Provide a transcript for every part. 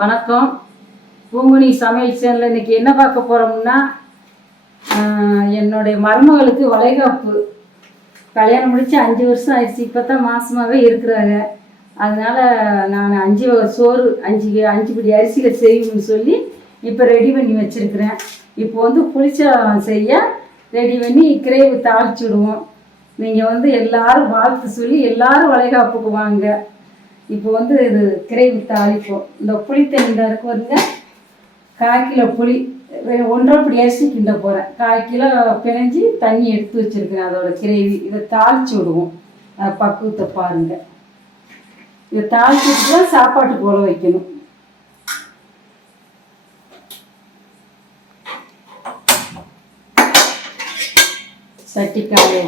வணக்கம். பூங்குனி சமையல் சேனலில் இன்றைக்கி என்ன பார்க்க போகிறோம்னா, என்னுடைய மருமகளுக்கு வளைகாப்பு. கல்யாணம் முடித்து 5 வருஷம் ஆயிடுச்சு. இப்போ தான் மாதமாகவே இருக்கிறாங்க. அதனால் நான் 5 வகை சோறு 5 படி அரிசியில் செய்யணும்னு சொல்லி இப்போ ரெடி பண்ணி வச்சுருக்கிறேன். இப்போ புளிச்சாதம் செய்ய ரெடி பண்ணி கிரேவி தாளிச்சு விடுவோம். நீங்கள் எல்லோரும் வாழ்த்து சொல்லி எல்லோரும் வளைகாப்புக்கு வாங்க. இப்போ இது கிரேவி தாளிப்போம். இந்த புளி தண்ணி தான் இருக்கு வருங்க. 1/4 கிலோ புளி 1.5 படி அரிசி கிண்ட போகிறேன். 1/4 கிலோ பிணைஞ்சி தண்ணி எடுத்து வச்சுருக்கேன். அதோட கிரேவி இதை தாளித்து விடுவோம். பக்குவத்தை பாருங்கள். இதை தாளிச்சுட்டு தான் சாப்பாட்டு போல வைக்கணும். சட்டி காய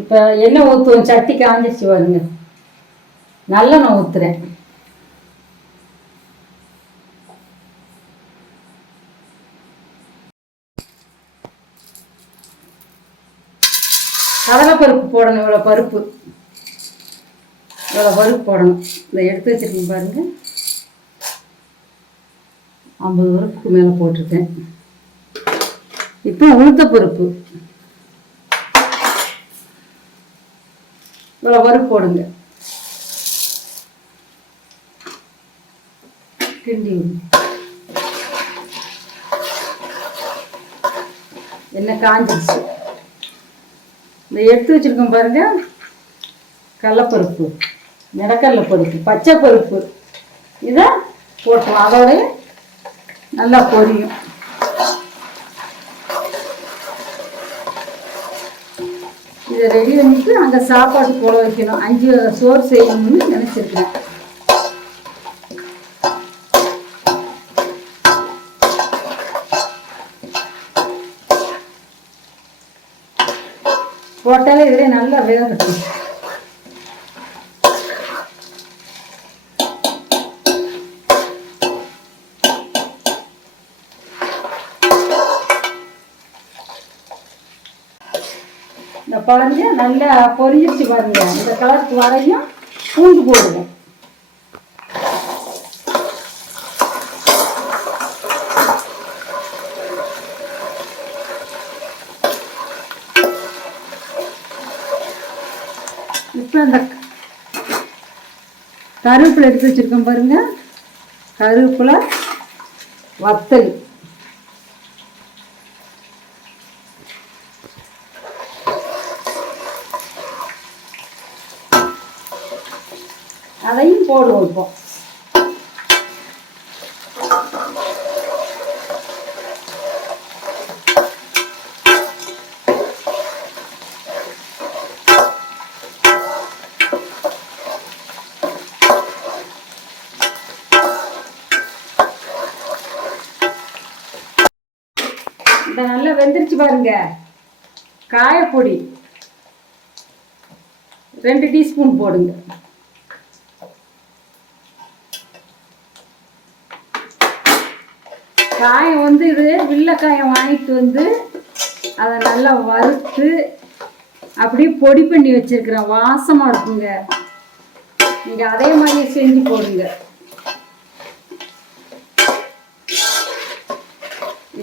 இப்போ எண்ணெய் ஊற்றுவோம். சட்டி காஞ்சிச்சு வருங்க. நல்லெண்ணெய் ஊற்றுறேன். கடலைப்பருப்பு போடணும். இவ்வளோ பருப்பு போடணும். இதை எடுத்து வச்சுருக்கேன் பாருங்கள். 50 பருப்புக்கு மேலே போட்டிருக்கேன். இப்போ உளுத்தப்பருப்பு இவ்வளோ பருப்பு போடுங்க. கிண்டி எண்ணெய் காஞ்சிடுச்சு. இந்த எடுத்து வச்சுருக்கோம் பாருங்க. கடலைப்பருப்பு, நிலக்கடலை பருப்பு, பச்சை பருப்பு இதை போட்டோம். அதோட நல்லா பொரியும். இதை ரெடி பண்ணிட்டு அங்கே சாப்பாடு போல வைக்கணும். 5 சோறு செய்யணும்னு நினச்சிருக்கேன். போட்டாலே இதில் நல்லா வேகட்டும். இந்த பாருங்க நல்லா பொரிஞ்சிச்சு பாருங்க. இந்த கலருக்கு வரையும் பூண்டு போடுவோம். இப்போ அந்த கருவேப்பிலை எடுத்து வச்சுருக்கோம் பாருங்க. கருவேப்பிலை, வத்தல், அதையும் போடுவோம். இப்போ இந்த நல்லா வெந்துருச்சு பாருங்க. காயப்பொடி 2 டீஸ்பூன் போடுங்க. காயம் இது வில்லைக்காயம் வாங்கிட்டு அதை நல்லா வறுத்து அப்படியே பொடி பண்ணி வச்சிருக்கிறேன். வாசமாக இருக்குங்க. நீங்கள் அதே மாதிரி செஞ்சு போடுங்க.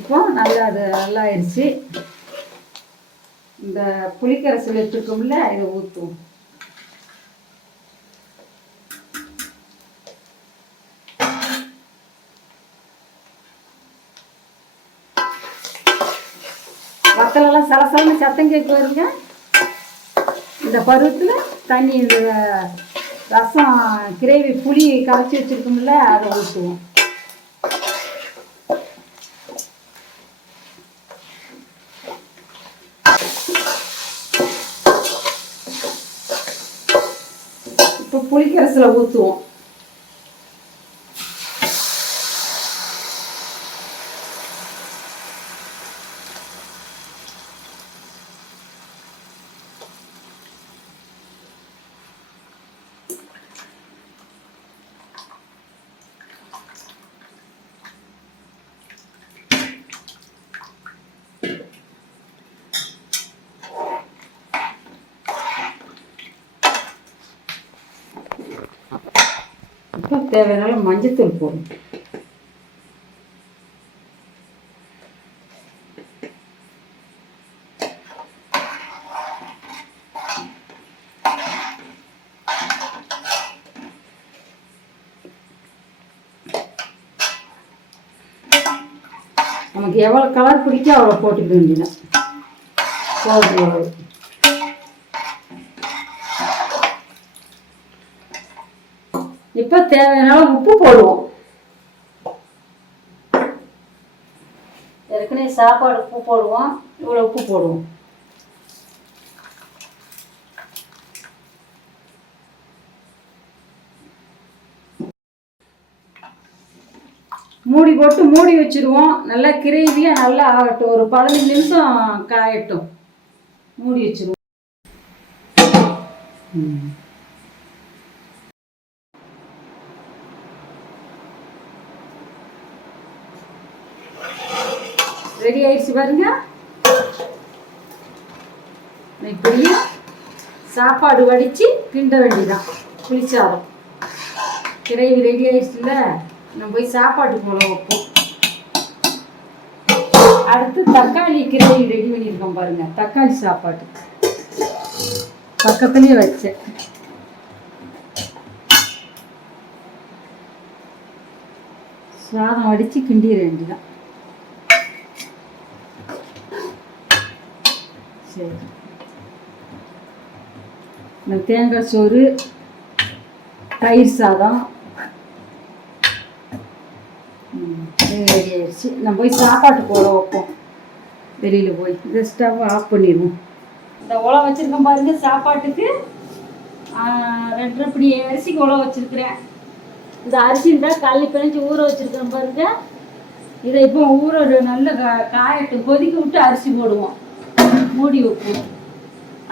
இப்போ நல்லா அது நல்லா ஆயிடுச்சு. இந்த புளிக்கரைசல் வச்சுருக்கோம்ல, இதை ஊற்றுவோம். வத்தலெல்லாம் சலசலன்னு சத்தம் கேட்க வருங்க. இந்த பருவத்தில் தண்ணி, இந்த ரசம் கிரேவி புளி கரைச்சி வச்சுருக்கோம்ல, அதை ஊற்றுவோம். இப்போ புளிக்கரைசலை ஊற்றுவோம். தேவையான மஞ்சத்தூள் போடணும். நமக்கு எவ்வளோ கலர் பிடிக்கும் அவ்வளோ போட்டுக்க வேண்டியதான். போடுற இப்போ தேவையான உப்பு போடுவோம். ஏற்கனவே சாப்பாடு உப்பு போடுவோம், இவ்வளோ உப்பு போடுவோம். மூடி போட்டு மூடி வச்சுருவோம். நல்லா கிரேவியாக நல்லா ஆகட்டும். ஒரு 15 நிமிஷம் காயட்டும். மூடி வச்சுருவோம். ரெடி ஆயிடுச்சு பாருங்க. இப்படி சாப்பாடு வடித்து கிண்ட வேண்டியதான். புளிச்சாதம் கிரேவி ரெடி ஆயிடுச்சுல்ல. நம்ம போய் சாப்பாட்டு போல வைப்போம். அடுத்து தக்காளி கிரேவி ரெடி பண்ணியிருக்கோம் பாருங்க. தக்காளி சாப்பாட்டு பக்கத்துலேயே வச்சேன். சாதம் வடித்து கிண்டிட வேண்டியதான். சரி, இந்த தேங்காய் சோறு, தயிர் சாதம் ரெடி ஆயிடுச்சு. நம்ம போய் சாப்பாட்டு போல வைப்போம். வெளியில் போய் இந்த ஸ்டவ் ஆஃப் பண்ணிடுவோம். இந்த உலை வச்சுருக்கேன் பாருங்க. சாப்பாட்டுக்கு 2 பிடி அரிசிக்கு உலை வச்சுருக்கிறேன். இந்த அரிசி இருந்தால் கள்ளி பிணைஞ்சி ஊற வச்சுருக்கேன் பாருங்க. இதை இப்போ நல்ல காயட்டும். கொதிக்க விட்டு அரிசி போடுவோம். மூடி வைப்போம்.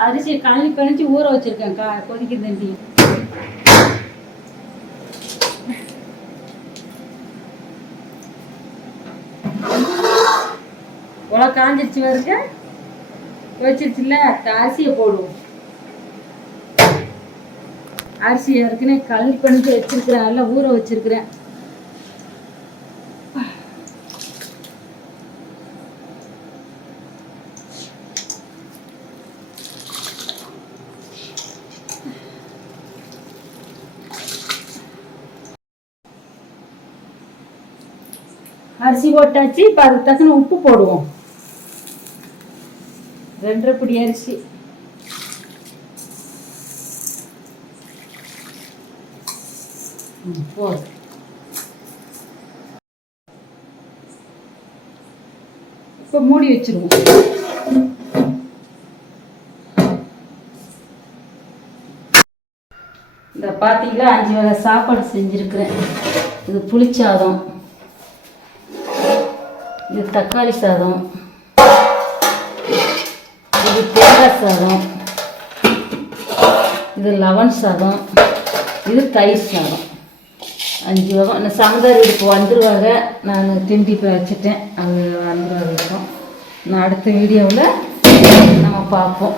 அரிசியை கள்ளி பிணைஞ்சி ஊற வச்சுருக்கேன். கொதிக்க தண்டி உலை காஞ்சிருச்சு வருங்க. வச்சிருச்சுல்ல. அரிசியை போடுவோம். அரிசி ஏற்கனவே கள்ளி பிணைஞ்சி வச்சிருக்கிறேன். நல்லா ஊற வச்சிருக்கிறேன். அரிசி போட்டாச்சு. இப்போ அதுக்கு தக்கன உப்பு போடுவோம். 2 பிடி அரிசி. போதும். இப்போ மூடி வச்சிருவோம். இந்த பார்த்தீங்களா 5 வகை சாப்பாடு செஞ்சுருக்கிறேன். இது புளிச்சாதம், இது தக்காளி சாதம், இது தேங்காய் சாதம், இது லெமன் சாதம், இது தயிர் சாதம். 5 வகை. இந்த சமதாரி இப்போ வந்துருவாங்க. நான் திண்டி வச்சுட்டேன். அது வந்துருவாங்க இருக்கும். நான் அடுத்த வீடியோவில் நம்ம பார்ப்போம்.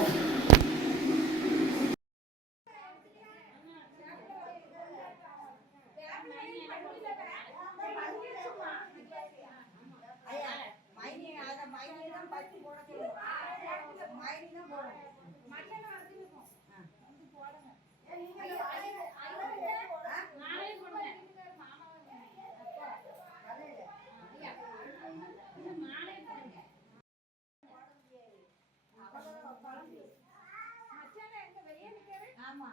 ஆமா.